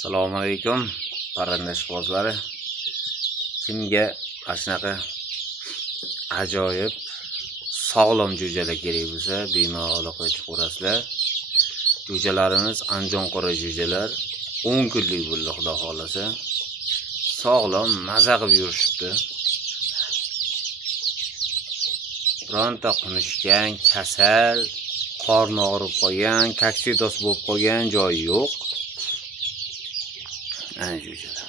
Assalomu alaykum parrandashbozlari. Kimga shunaqa ajoyib sog'lom jo'jalar kerak bo'lsa, bemalol aloqa chiqarasizlar. Jo'jalarimiz Andijon qora jo'jalar 10 kunlik bo'ldi, xudo xolasa. Sog'lom, maza qilib yurishibdi. Bironta qunishgan, kasal, qorni og'rib qolgan, koksidos bo'lib qolgan joyi yo'q. Ana jo'jalar.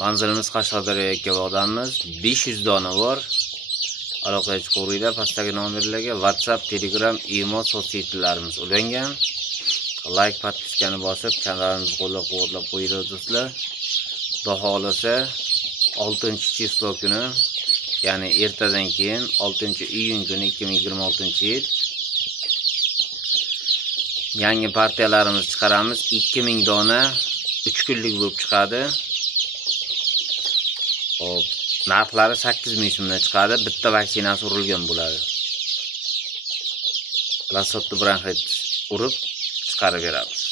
Manzilimiz Qashqadaryo Yakkabog'damiz. 500 dona bor. Aloqaga chiqinglar, pastdagi nomerlarga WhatsApp, Telegram, imo sotsiyetlarimiz ulangan. Like, podpiskani bosib, kanalimizni qo'llab-quvvatlab qo'yinglar do'stlar. Xudo xolasa 6-chislo kuni, ya'ni ertadan keyin 6-iyun kuni 2026-yil yangi partiyalarimiz chiqaramiz. 2000 dona 3 kunlik bo'lib chiqadi. Hop, narxlari 8000 so'mdan chiqadi. Bitta vaksinasi urilgan bo'ladi. Lasotto bronxit urib chiqarib beramiz.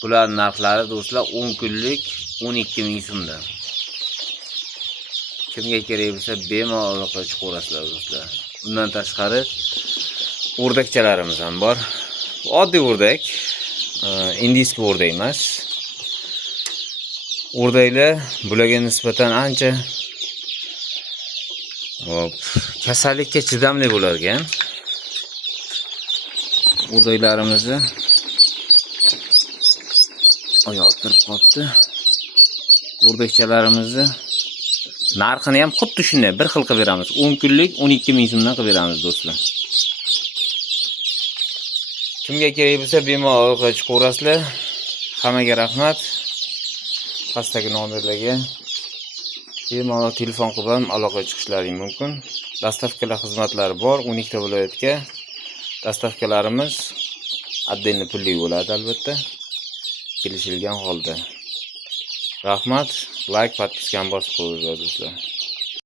Bular narxlari do'stlar 10 kunlik 12000 so'mdan. Kimga kerak bo'lsa bemalol aloqa chiqarasizlar do'stlar. Bundan tashqari o'rdakchalarimiz ham bor. Oddiy o'rdak, indiyskiy o'rdak emas. O'rdaklar bularga nisbatan ancha kasallikka chidamli bo'lar ekan. O'rdaklarimizni oyoq turib qolibdi. O'rdakchalarimizni narxini ham xuddi shunday bir xil qilib beramiz. 10 kunlik 12000 so'mdan qilib beramiz do'stlar. Kimga kerak bo'lsa bemalol aloqa chiqarasizlar. Hammaga rahmat. Pastdagi nomerlarga bemalol telefon qilib ham aloqa chiqishlaring mumkin. Dastavkalar xizmatlari bor 12 ta viloyatga. Dastavkalarimiz отдельно pulli bo'ladi albatta. Kelishilgan holda. Rahmat, like, podpiskani bosib qo'yinglar do'stlar.